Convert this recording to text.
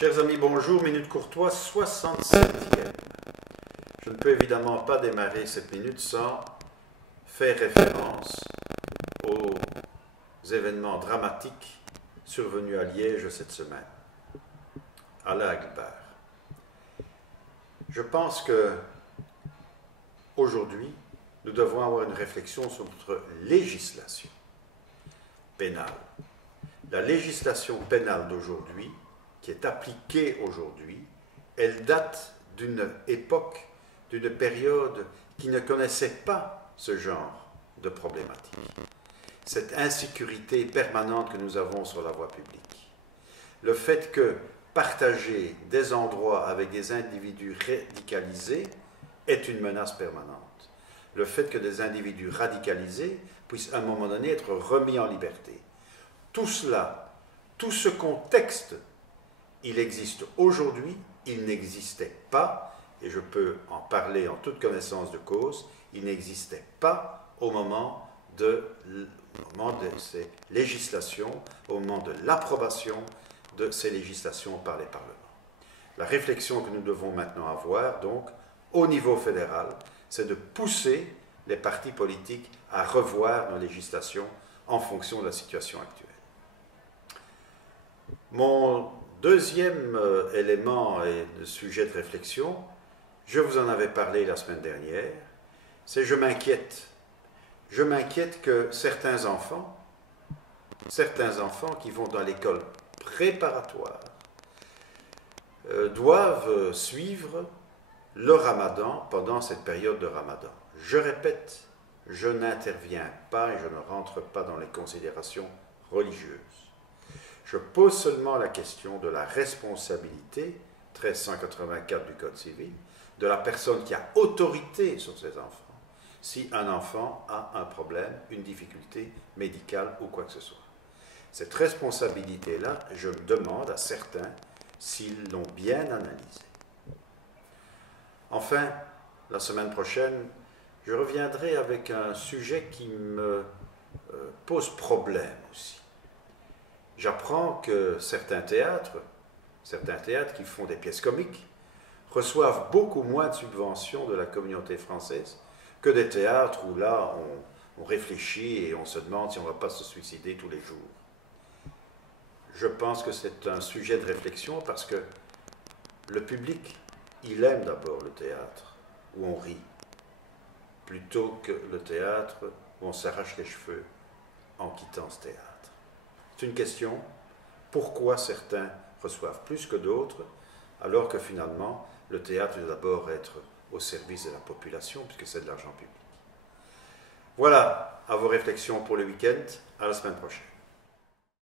Chers amis, bonjour, Minute Courtois, 67e. Je ne peux évidemment pas démarrer cette minute sans faire référence aux événements dramatiques survenus à Liège cette semaine. Allah Akbar. Je pense que aujourd'hui, nous devons avoir une réflexion sur notre législation pénale. La législation pénale d'aujourd'hui, qui est appliquée aujourd'hui, elle date d'une époque, d'une période qui ne connaissait pas ce genre de problématique. Cette insécurité permanente que nous avons sur la voie publique. Le fait que partager des endroits avec des individus radicalisés est une menace permanente. Le fait que des individus radicalisés puissent à un moment donné être remis en liberté. Tout cela, tout ce contexte, il existe aujourd'hui, il n'existait pas, et je peux en parler en toute connaissance de cause, il n'existait pas au moment de ces législations, au moment de l'approbation de ces législations par les parlements. La réflexion que nous devons maintenant avoir, donc, au niveau fédéral, c'est de pousser les partis politiques à revoir nos législations en fonction de la situation actuelle. Mon deuxième élément et sujet de réflexion, je vous en avais parlé la semaine dernière, c'est je m'inquiète. Je m'inquiète que certains enfants qui vont dans l'école préparatoire, doivent suivre le ramadan pendant cette période de ramadan. Je répète, je n'interviens pas et je ne rentre pas dans les considérations religieuses. Je pose seulement la question de la responsabilité, 1384 du Code civil, de la personne qui a autorité sur ses enfants, si un enfant a un problème, une difficulté médicale ou quoi que ce soit. Cette responsabilité-là, je me demande à certains s'ils l'ont bien analysée. Enfin, la semaine prochaine, je reviendrai avec un sujet qui me pose problème aussi. J'apprends que certains théâtres qui font des pièces comiques, reçoivent beaucoup moins de subventions de la communauté française que des théâtres où là, on réfléchit et on se demande si on ne va pas se suicider tous les jours. Je pense que c'est un sujet de réflexion parce que le public, il aime d'abord le théâtre où on rit, plutôt que le théâtre où on s'arrache les cheveux en quittant ce théâtre. C'est une question, pourquoi certains reçoivent plus que d'autres, alors que finalement, le théâtre doit d'abord être au service de la population, puisque c'est de l'argent public. Voilà, à vos réflexions pour le week-end, à la semaine prochaine.